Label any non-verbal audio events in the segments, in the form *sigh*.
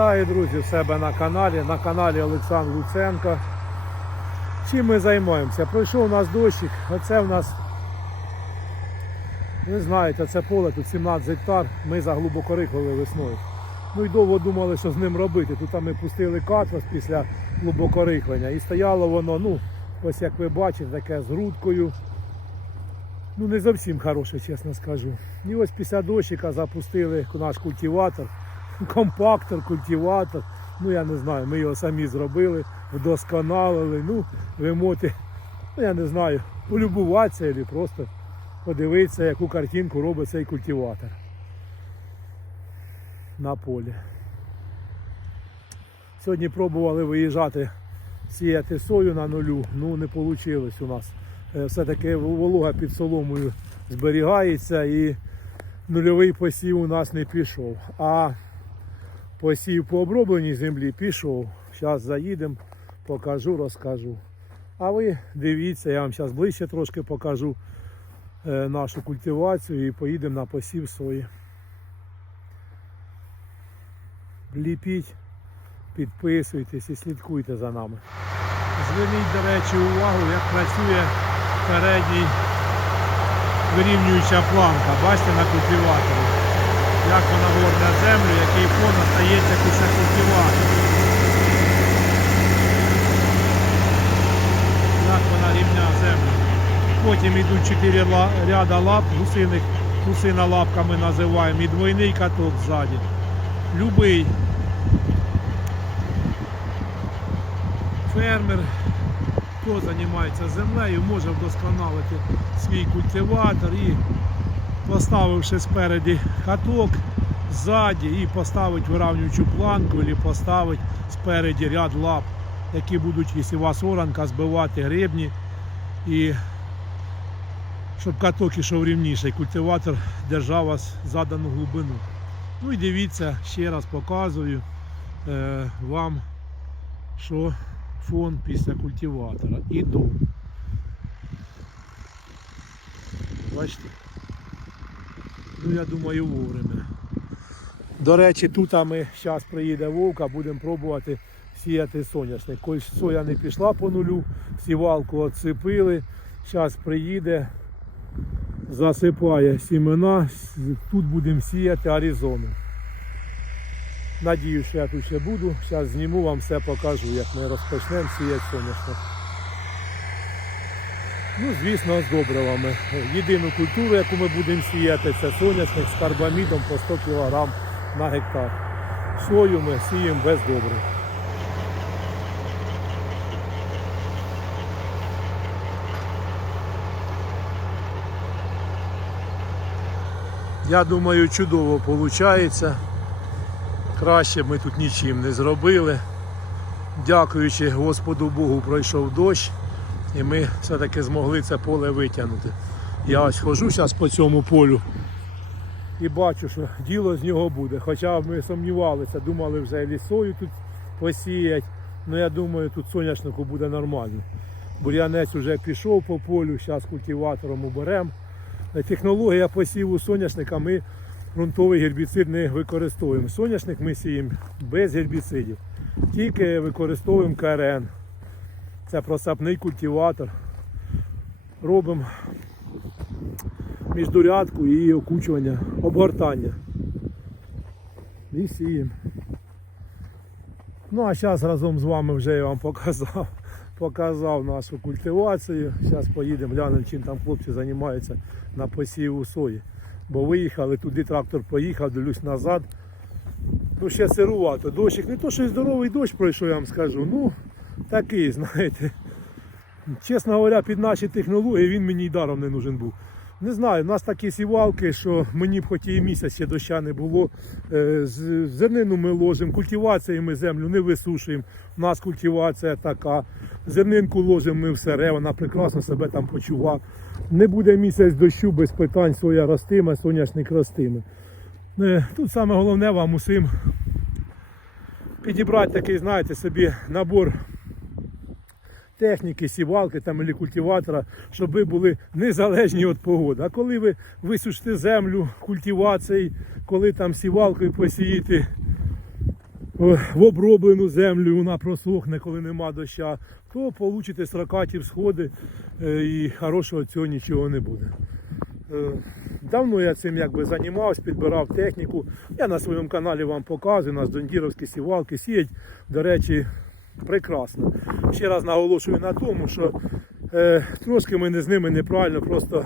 Вітаю, друзі, в себе на каналі, на каналі Олександр Луценко. Чим ми займаємося? Пройшов у нас дощик, оце в нас, ви знаєте, це поле тут 17 гектар, ми заглибокорихли весною. Ну і довго думали, що з ним робити. Тут ми пустили катрос після глибокорихлення і стояло воно, ну, ось як ви бачите, таке з грудкою. Ну не зовсім хороше, чесно скажу. І ось після дощика запустили наш культиватор, *laughs* компактор, культиватор. Ну я не знаю, ми його самі зробили, вдосконалили. Ну, вимоти, ну я не знаю, полюбуватися або просто подивитися, яку картинку робить цей культиватор на полі. Сьогодні пробували виїжджати сіяти сою на нулю, ну не вийшло у нас. Е, Все-таки волога під соломою зберігається і нульовий посів у нас не пішов. А посів по обробленій землі пішов. Зараз заїдемо, покажу, розкажу. А ви дивіться, я вам зараз ближче трошки покажу е, нашу культивацію і поїдемо на посів сої. Ліпіть, підписуйтесь і слідкуйте за нами. Зверніть, до речі, увагу, як працює передній вирівнююча планка. Бачите на культиваторі. Як вона горне землю, який фон остається після культиватора. Як вона рівня землю. Потім йдуть чотири ряда лап, гусиних, гусина лапками називаємо, і двойний каток ззаді. Любий фермер, хто займається землею, може вдосконалити свій культиватор і поставивши спереді каток, ззаді і поставити виравнюючу планку, або поставити спереді ряд лап, які будуть, якщо у вас оранка, збивати гребні і щоб каток ішов рівніше, і культиватор держав вас задану глибину. Ну і дивіться, ще раз показую е, вам, що фон після культиватора і до. Бачите? Ну я думаю вовремя. До речі, тут ми зараз приїде вовка, будемо пробувати сіяти соняшник. Коль соя не пішла по нулю, сівалку отсипили. Зараз приїде, засипає сімена, тут будемо сіяти Аризону. Надію, що я тут ще буду. Зараз зніму вам все покажу, як ми розпочнемо сіяти соняшник. Ну, звісно, з добривами. Єдину культуру, яку ми будемо сіяти, це соняшник з карбамідом по 100 кг на гектар. Сою ми сіємо без добрив. Я думаю, чудово виходить. Краще ми тут нічим не зробили. Дякуючи Господу Богу, пройшов дощ і ми все-таки змогли це поле витягнути. Я ось хожу зараз по цьому полю і бачу, що діло з нього буде. Хоча ми сумнівалися, думали вже лісою тут посіять. Ну я думаю, тут соняшнику буде нормально. Бур'янець вже пішов по полю, зараз культиватором уберемо. Технологія посіву соняшника ми ґрунтовий гербіцид не використовуємо. Соняшник ми сіємо без гербіцидів. Тільки використовуємо КРН. Це просапний культиватор. Робимо міждурядку і окучування, обгортання. І сіємо. Ну а зараз разом з вами вже я вам показав, *laughs* показав нашу культивацію. Зараз поїдемо, глянемо, чим там хлопці займаються на посіву сої. Бо виїхали, туди трактор поїхав, дивлюсь назад. Ну ще сирувато. Дощик не то, що здоровий дощ пройшов, я вам скажу. Ну, такий, знаєте. Чесно говоря, під наші технології він мені й даром не нужен був. Не знаю, в нас такі сівалки, що мені б хоч і місяць ще доща не було. Е, Зернину ми ложимо, культивацією ми землю не висушуємо. У нас культивація така. Зернинку ложимо ми все, вона прекрасно себе там почував. Не буде місяць дощу без питань, соя ростиме, соняшник ростиме. Е, Тут саме головне вам усім підібрати такий, знаєте, собі набор техніки, сівалки там, або культиватора, щоб ви були незалежні від погоди. А коли ви висушите землю культивації, коли там сівалкою посієте, в оброблену землю, вона просохне, коли нема доща, то получите срокатів сходи е, і хорошого цього нічого не буде. Е, Давно я цим якби займався, підбирав техніку. Я на своєму каналі вам показую, у нас дондіровські сівалки сіять, до речі, прекрасно. Ще раз наголошую на тому, що е, трошки ми з ними неправильно, просто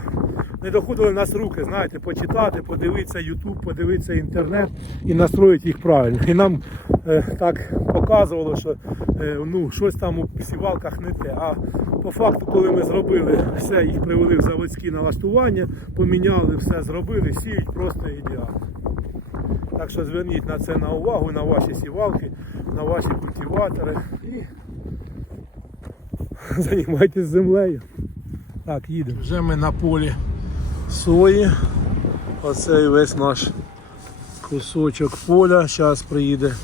не доходили нас руки, знаєте, почитати, подивитися YouTube, подивитися інтернет і настроїти їх правильно. І нам е, так показувало, що е, ну, щось там у сівалках не те. А по факту, коли ми зробили все, їх привели в заводські налаштування, поміняли все, зробили, сіють просто ідеально. Так що зверніть на це на увагу, на ваші сівалки, на ваші культиватори і *laughs* займайтесь землею. Так, їдемо. Вже ми на полі сої. Оцей весь наш кусочок поля. Зараз приїде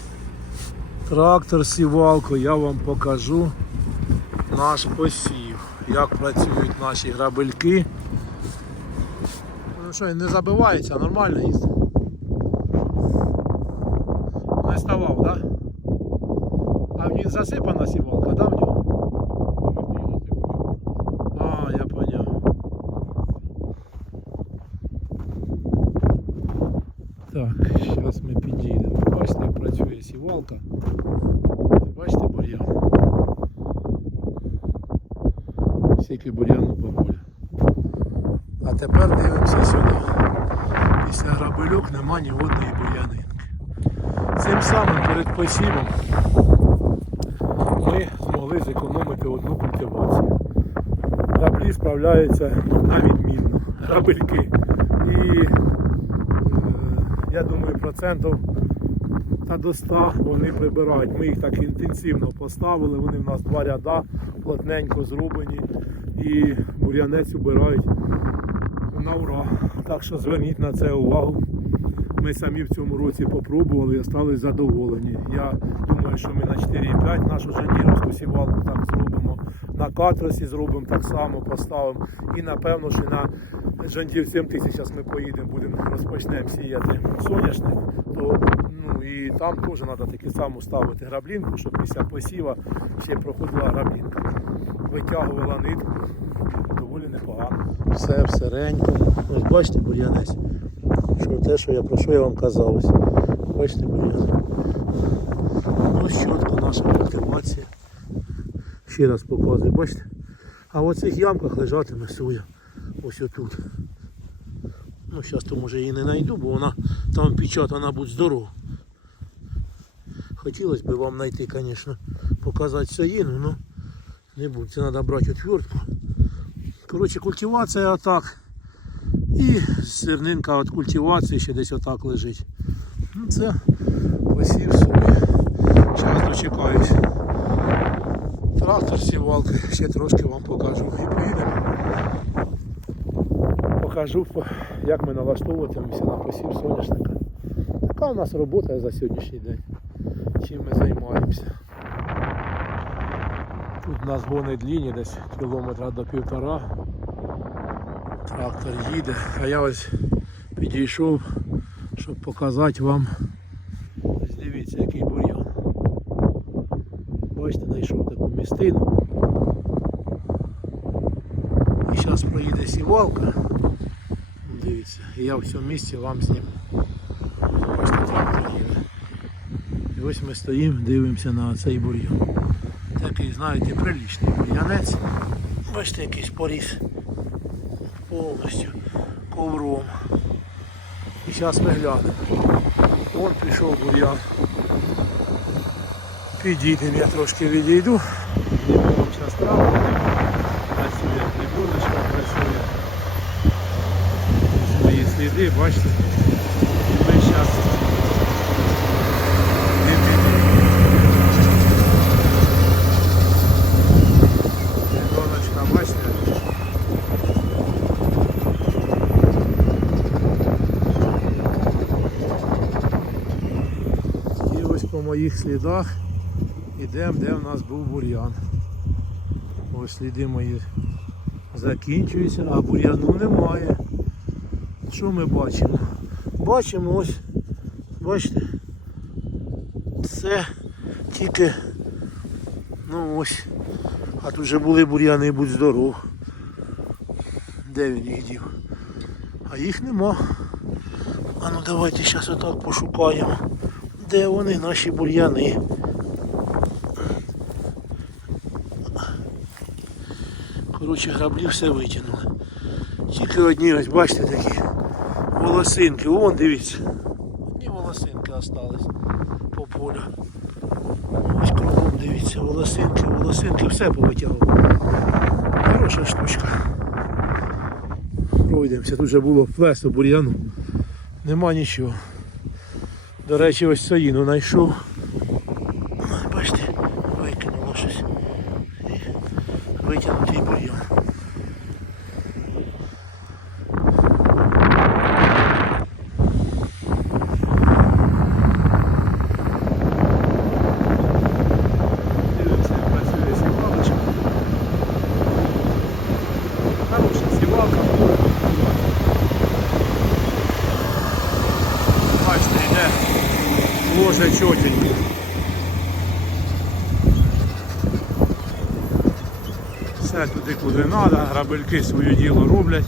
трактор з сівалкою, я вам покажу наш посів, як працюють наші грабельки. Ну що, не забивається, нормально їздить. Не ставав, так? Да? А в них засипана сівалка, да, в нього? А, я поняв. Так, зараз ми підійдемо. Бачите, як працює сівалка. Бачите бур'ян. Скільки бур'яну по полю. А тепер дивимося сюди. Після грабельок нема ні одної бур'янинки. Цим самим перед посівом ми змогли зекономити одну культивацію. Граблі справляються на відмінно. Грабельки. І е, я думаю, процентів та до 100 вони прибирають. Ми їх так інтенсивно поставили, вони в нас два ряда плотненько зроблені і бур'янець убирають ура. Так що зверніть на це увагу. Ми самі в цьому році попробували і остались задоволені. Я думаю, що ми на 4,5 нашу жандіровську сівалку так зробимо. На катросі зробимо так само, поставимо. І напевно, що на Жандір 7000 зараз ми поїдемо, будемо розпочнемо сіяти соняшник, то ну і там теж треба таки само ставити граблінку, щоб після посіва ще проходила граблінка. Витягувала нитку Все всеренько. Ось бачите, бур'янець. Що те, що я про що я вам казав. Ось. Бачите, бур'ян. Ось чітко наша культивація. Ще раз показую, бачите? А в цих ямках лежатиме соя. Ось отут. Ну, зараз то може її не знайду, бо вона там печатана будь здорова. Хотілося б вам знайти, звісно, показати соїну, але не буду. Це треба брати отвертку. Коротше, культивація отак. І сирнинка від культивації ще десь отак лежить. Ну, це посів сої. Зараз дочекаюсь. Трактор сівалки, ще трошки вам покажу і поїдемо. Покажу, як ми налаштовуватимемося на посів соняшника. Така у нас робота за сьогоднішній день. Чим ми займаємося. Тут у нас гони длінні, десь кілометра до півтора. Трактор їде, а я ось підійшов, щоб показати вам. Ось дивіться, який бур'ян. Бачите, знайшов таку містину. І зараз проїде сівалка. Дивіться, і я в цьому місці вам зніму. Бачите, трактор їде. І ось ми стоїмо, дивимося на цей бур'ян. Такий, знаєте, прилічний бур'янець. Бачите, якийсь поріс повністю ковром. І зараз ми глянемо. Вон пішов бур'ян. Підійдемо, я трошки відійду. Зараз траву. Працює прибудочка, працює. Свої сліди, бачите. Ми зараз моїх слідах ідемо, де в нас був бур'ян. Ось сліди мої закінчуються, а бур'яну немає. Що ми бачимо? Бачимо ось, бачите, Все тільки, ну ось, а тут же були бур'яни, будь здоров. Де він їх дів? А їх нема. А ну давайте зараз отак пошукаємо. Де вони, наші бур'яни? Коротше, граблі все витягнули. Тільки одні, ось бачите такі волосинки. Вон дивіться. Одні волосинки остались по полю. Ось кругом дивіться, волосинки, волосинки, все повитягували. Хороша штучка. Пройдемося, тут вже було плесо бур'яну. Нема нічого. До речі, ось соїну знайшов. Ой, Бачите, викинуло щось. І витягнутий бур'ян. Дивимося, як працює сівалочка. Хороша сівалка. Бачите, йде ложе чотенько. Туди, куди треба, грабельки своє діло роблять.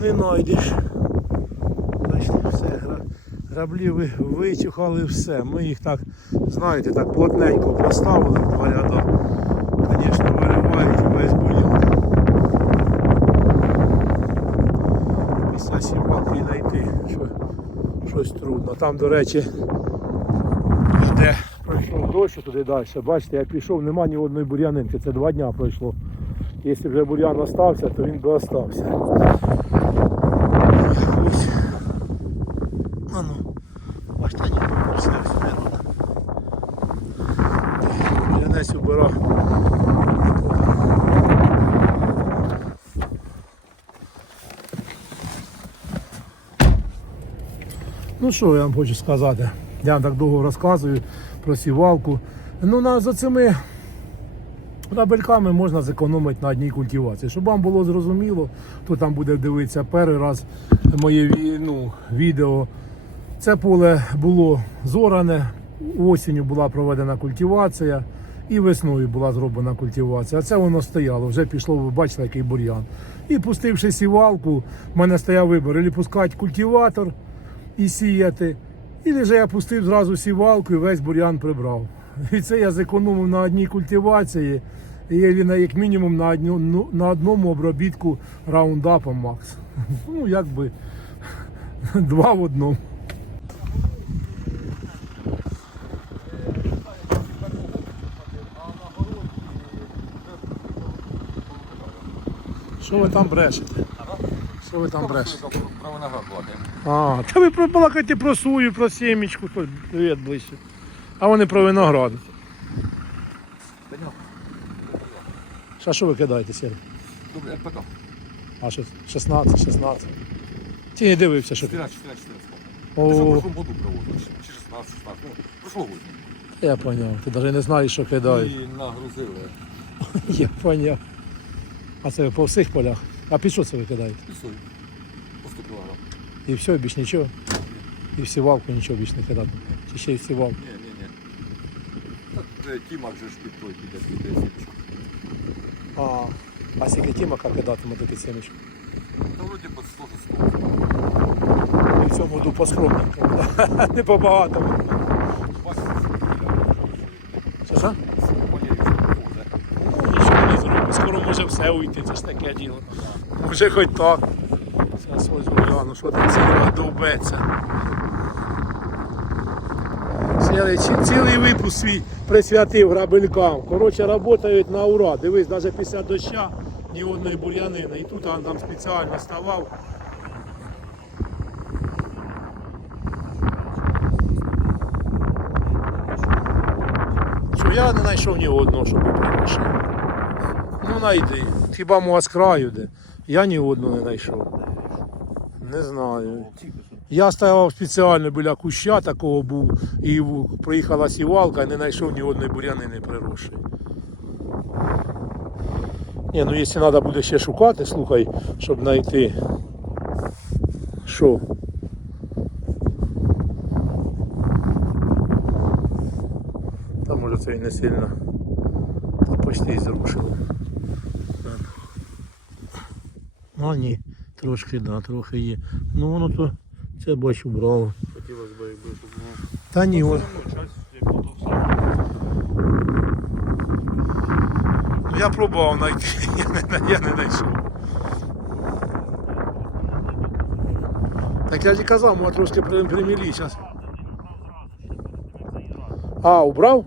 Не знайдеш. Все, граблі ви, вичухали все. Ми їх так, знаєте, так плотненько поставили два ряда. Звісно, виривають весь бульйон. Після сівалки знайти що, щось трудно. Там, до речі, де пройшов дощ туди далі. Бачите, я пішов, нема ні одної бур'янинки. Це два дня пройшло. Якщо вже бур'ян остався, то він би остався. Ось. А ну, бачите, ні, все видно. Бур'янець убирав. Ну що я вам хочу сказати? Я вам так довго розказую про сівалку. Ну, на, за цими рабельками можна зекономити на одній культивації. Щоб вам було зрозуміло, хто там буде дивитися перший раз моє ну, відео. Це поле було зоране, осінню була проведена культивація і весною була зроблена культивація. А це воно стояло, вже пішло, ви бачите, який бур'ян. І пустивши сівалку, в мене стояв вибір, або пускати культиватор і сіяти. І же я пустив зразу сівалку і весь бур'ян прибрав. *laughs* І це я зекономив на одній культивації, і як мінімум на, одну, ну, на одному обробітку раундапом макс. *laughs* Ну, якби *laughs* два в одному. Що ви там брешете? Що ви там брешете? Про виноград. А, та ви про- балакайте про сою, про сімечку, привіт ближче. А вони про виноград. Що, що ви кидаєте, Сергій? добре, РПК. А що, 16, 16. Ті не дивився, що ти. 14, 14, 14. Ти що в году проводив? Чи 16, 16, ну, прошлогодні. я поняв. Ти навіть не знаєш, що кидають. І нагрузили *laughs* Я поняв. А це ви по всіх полях. А під що це ви кидаєте? 100 кілограм. І все, більш нічого. І в сівалку нічого більш не кидати. Чи ще й в сівалку. Ні, ні, ні. Так е, Тімак же ж під той піде, піде сімечку. А, а скільки тімака кидатимете під сімечку? Та вроді по 100 100. І в цьому году по скромненькому. *laughs* Не по багатому. Що що? Ну, Нічого не зробить. Скоро може все уйти, це ж таке діло. Може хоч так. Гляну, що там ціла довбеться. Цілий, цілий випуск свій присвятив грабелькам. Коротше, працюють на ура. Дивись, навіть після доща ні одної бур'янини. І тут він там спеціально ставав. Що я не знайшов ні одного, щоб прийшов. Ну найди. Хіба му з краю де. Я ні одного не знайшов. Не знаю. Я стояв спеціально біля куща такого був, і приїхала сівалка і не знайшов ні одної бурянини приросшої. Ні, ну якщо треба буде ще шукати, слухай, щоб знайти. Що? Та може це і не сильно. Та почти зрушило. Ну ні трошки, да, трохи є. Ну воно то це бачу брало. Хотілося б, якби щоб воно. Та ні, Ну, як ото все. ну я пробував знайти, *laughs* я не, я не знайшов. Так я ж і казав, може трошки при- примілі зараз. А, убрав?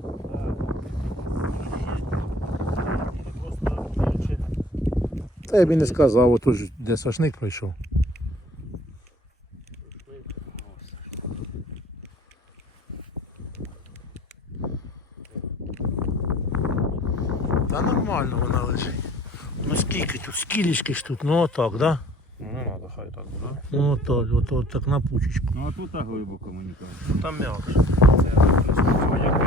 Та я б і не сказав, отут ж де сошник пройшов. Та нормально вона лежить. Ну скільки тут, скілечки ж тут, ну отак, да? Ну, треба, хай так буде. Ну отак, от, от так на пучечку. Ну а тут так глибоко мені кажуть. Там м'якше. Це як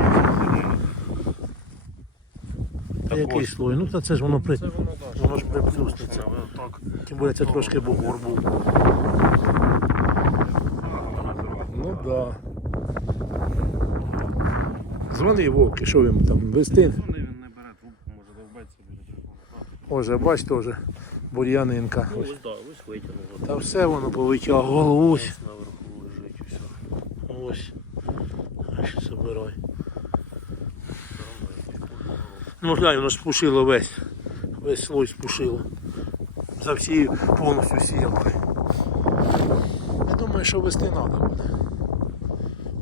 Та який слой? Ну та це ж воно при. Це воно так. Воно ж приплюснеться. Тим більше це трошки бугор був. Ну да. Дзвони Вовки, що він там вести? Вони він не бере трубку, може бач теж бур'янинка. Ну, ось так, ось витягнуло. Та все воно повитягувало. Ось. Ось наверху лежить все. Ось. Забирай. Ну глянь, воно спушило весь. Весь слой спушило. За всі повністю сіялки. Я думаю, що вести треба буде.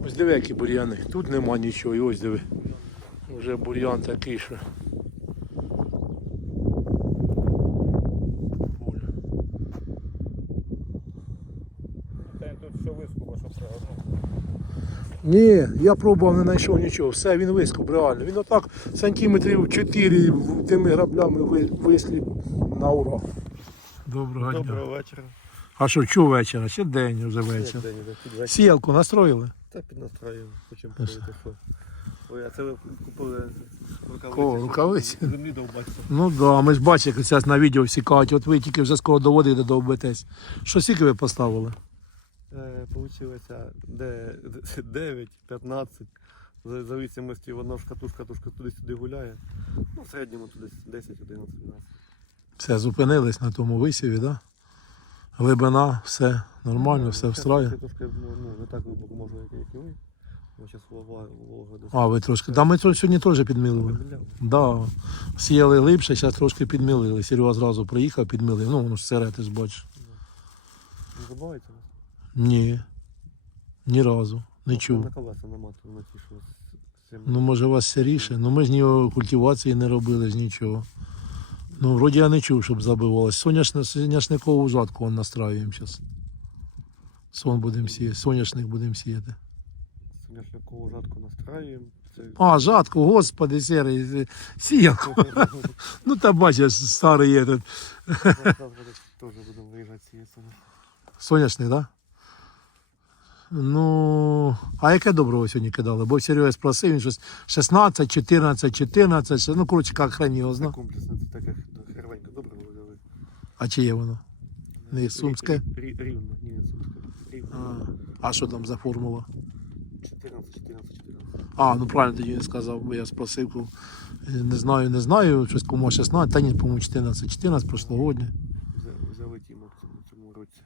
Ось диви, які бур'яни. Тут нема нічого, і ось диви. Вже бур'ян такий, що. Поля. Та тут все вискубо, що пригодно. Ні, я пробував, не знайшов нічого. Все, він вискуп, реально. Він отак сантиметрів 4 тими граблями ви- висліп на ура. Доброго дня. Доброго вечора. А що, чого вечора? Ще день вже вечір. Іде. Сіялку настроїли? Та під настроєм, хочемо подивитися. Ой, а це ви купили рукавиці. Кого, рукавиці? Землі довбатися. Ну так, да, ми ж бачимо, як зараз на відео всі кажуть, от ви тільки вже скоро до води довбитесь. Що скільки ви поставили? Е, Получилося 9, 15. За зависимості одна шкатушка тушка туди-сюди гуляє. Ну, в середньому туди 10, 11, 12. Все, зупинились на тому висіві, так? Да? Глибина, все нормально, все встрає. Трошки ну, не так глибоко можна, як, і ви. А, ви трошки. Да, ми сьогодні теж підмілили. Да. Сіяли глибше, зараз трошки підмілили. Серега зразу приїхав, підмілив. Ну, воно ж сире, ти ж бачиш. Забувається? Ні. Ні разу. Не чув. на. Ну, може, у вас сиріше. Ну ми ж ні культивації не робили з нічого. Ну, вроді я не чув, щоб забивалось. Соняшне, соняшникову жатку вон настраюємо зараз. Сон будемо сіяти, соняшник будемо сіяти. Соняшникову жатку настраюємо. Це... А, жатку, господи, серий, сіялку. *laughs* Ну та бачиш, старий є тут. Теж будемо виїжджати соняшки. Соняшник, так? Да? Ну, а яке добро ви сьогодні кидали? Бо Серега спросив, він щось 16, 14, 14, ще- ну, коротше, як хрен його комплексне, це таке хервенько добре виглядає. А чи є воно? Не сумське? Рі- рі- Рівно, ні, не сумське. А, Рівно. а що там за формула? 14, 14, 14. А, ну правильно тоді не сказав, бо я спросив. Не знаю, не знаю, щось кому 16, та ні, по-моєму, 14, 14 прошлогодні. Взя- Взяли тімок в цьому- цьому році.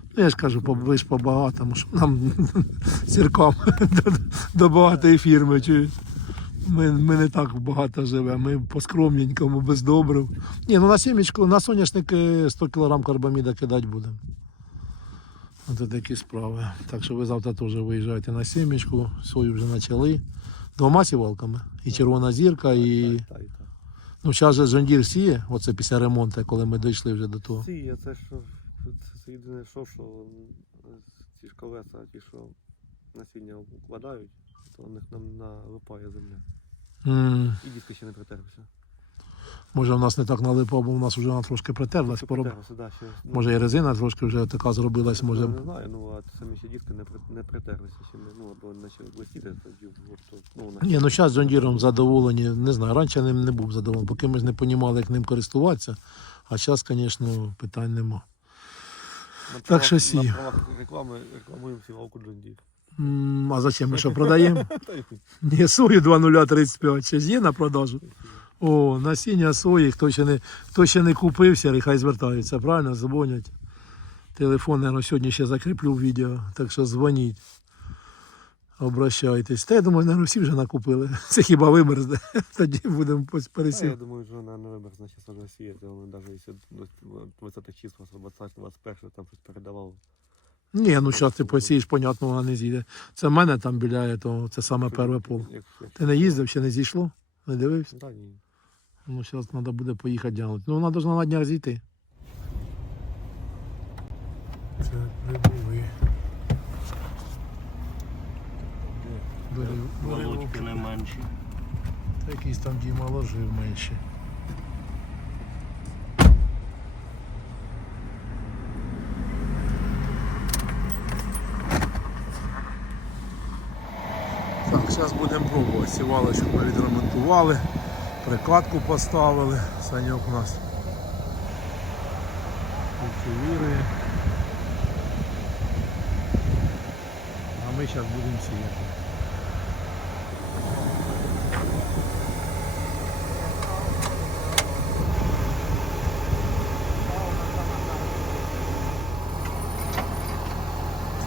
Ну, я ж кажу, по- ви по-багатому, що нам *laughs* сіркам *laughs* до, до багатої фірми. Ми, ми не так багато живемо, ми по скромненькому, без добрив. Ні, ну на сімечку, на соняшник е, 100 кг карбаміда кидати будемо. Ось такі справи. Так що ви завтра теж виїжджаєте на сімечку, свою вже почали. Двома сівалками. І червона зірка, і. Ну, зараз же Жондір сіє, оце після ремонту, коли ми дійшли вже до того. Сіє, це що, це єдине що, що ці ж колеса, ті, що насіння вкладають, то у них нам налипає земля. М, І диски ще не притерлися. Може, в нас не так налипав, бо в нас вже вона трошки притерлась. Пороб... Да, ще, ну, Може і резина трошки вже така зробилась, може. Я не знаю, ну а самі ще диски не, при- не притерлися, ще не, ну, або почали блистіти, тоді то, ну, вона Ні, ну зараз Джондіром задоволені. Не знаю, раніше ним не був задоволений, поки ми ж не розуміли, як ним користуватися. А зараз, звісно, питань нема. Так що На правах реклами рекламуємо сівалку Джон Дір. М, А зачем ми *laughs* що продаємо? *laughs* Ні, сою 2035. Ще ж є на продажу. О, насіння сої, хто ще не, хто ще не купився, нехай хай звертаються, правильно? Дзвонять. Телефон, наверное, сьогодні ще закріплю в відео, так що дзвоніть. Обращайтесь. Та я думаю, наверное, всі вже накупили. Це хіба вимерзне. *laughs* Тоді будемо Та, я думаю, що значить вже сіяти, вони навіть якщо 20 числа, 20 21 там щось передавав. Ні, ну зараз ти посієш, понятно, вона не зійде. Це в мене там біля того, це саме перше поле. Ти не їздив, ще не зійшло? Не дивився? Та ні. Ну, зараз треба буде поїхати глянути. Ну, вона должна на днях зійти. Це прибули. Волочки не менші. Якийсь там Діма ложив менше. Так, зараз будемо пробувати. Сівалочку ми відремонтували, прикладку поставили. Саньок у нас культивірує. А ми зараз будемо сіяти.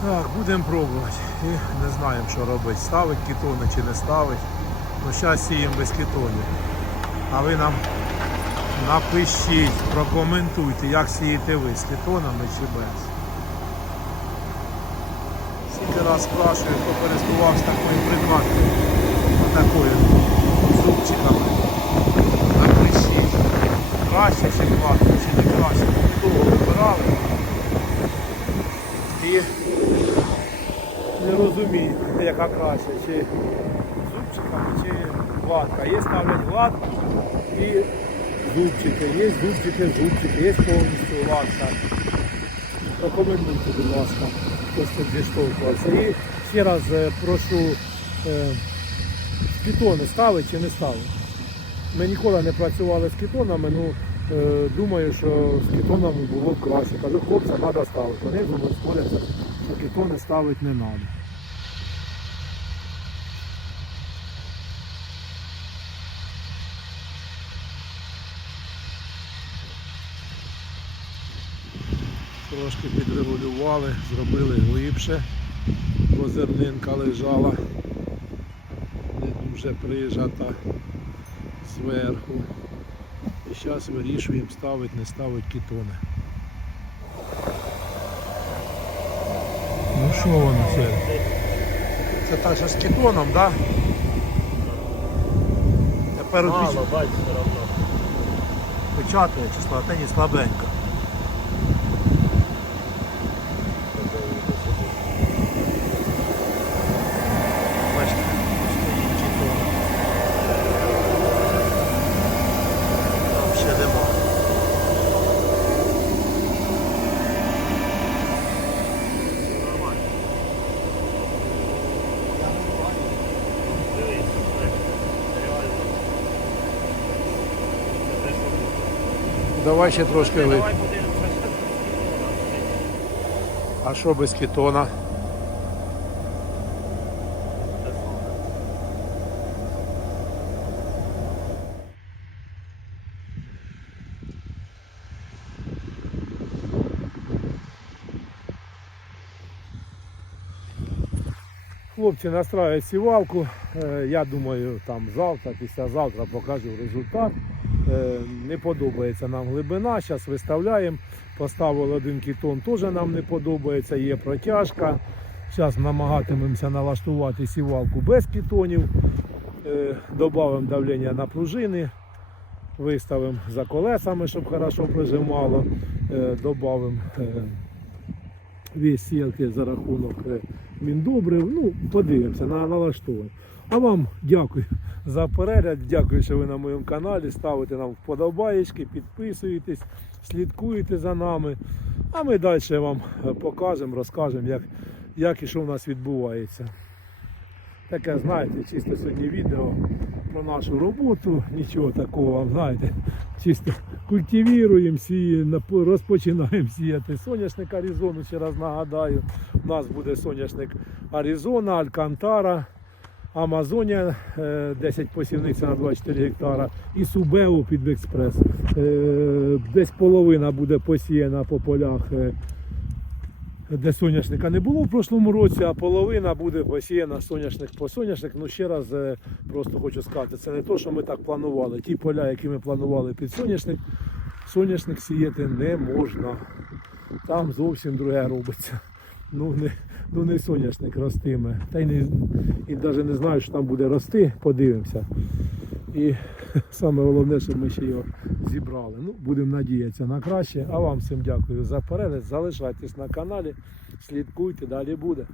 Так, будемо пробувати. Не знаємо, що робити. Ставить кетони чи не ставить. Ну, зараз сіємо без кетонів. А ви нам напишіть, прокоментуйте, як сієте ви з кетонами чи без. Скільки раз спрашую, хто користувався такою прикладкою, отакою зубчиками. Напишіть, краще чи кладка, чи не краще. Довго вибирали. І не розумію, яка краще, чи зубчиками, чи гладка. Є ставлять гладку і зубчики, є зубчики, зубчики, є повністю гладка. Прокоментуйте, будь ласка, хтось тут зіштовхувався. І ще раз е, прошу е, скітони ставить чи не ставить. Ми ніколи не працювали з кетонами, ну е, думаю, що з кетонами було б краще. Кажу, хлопцям треба ставити. Вони сходяться, що кетони ставити не треба. Трошки підрегулювали, зробили глибше, бо зернинка лежала не дуже прижата зверху. І зараз вирішуємо ставити, не ставити кетони. Ну що воно це? Це так що з кетоном, так? Да? Тепер Мало, от все одно. печатає числа, та ні, слабенько. Бачите, стоїть кетон. Там ще нема. Дивись, це реально. Це те, що- Давай ще трошки ви. Давай подивимося, А що без кетона? Хлопці настраюють сівалку. Е, Я думаю, там завтра, післязавтра покажу результат. Е, Не подобається нам глибина. Зараз виставляємо. Поставили один кітон, теж нам не подобається, є протяжка. Зараз намагатимемося налаштувати сівалку без кітонів. Е, Добавимо давлення на пружини, виставимо за колесами, щоб хорошо прижимало. Е, Добавимо е, весь сілки за рахунок міндобрив. Ну, подивимося, на- налаштовуємо. А вам дякую за перегляд. Дякую, що ви на моєму каналі. Ставите нам вподобаєчки, підписуєтесь, слідкуєте за нами. А ми далі вам покажемо, розкажемо, як, як і що в нас відбувається. Таке, знаєте, чисто сьогодні відео про нашу роботу, нічого такого знаєте, чисто культивіруємо, сіємо, розпочинаємо сіяти соняшник Аризону, ще раз нагадаю. У нас буде соняшник Аризона, Алькантара, Амазонія, е, 10 посівних це на 24 гектара, і Субео під експрес. Е, Десь половина буде посіяна по полях. е, де соняшника не було в прошлому році, а половина буде посіяна соняшник по соняшник. Ну ще раз е, просто хочу сказати, це не то, що ми так планували. Ті поля, які ми планували під соняшник, соняшник сіяти не можна. Там зовсім друге робиться. Ну не, ну не соняшник ростиме. Та й не, і навіть не знаю, що там буде рости, подивимося. І *laughs* саме головне, щоб ми ще його зібрали. Ну, будемо надіятися на краще. А вам всім дякую за перегляд. Залишайтесь на каналі, слідкуйте, далі буде.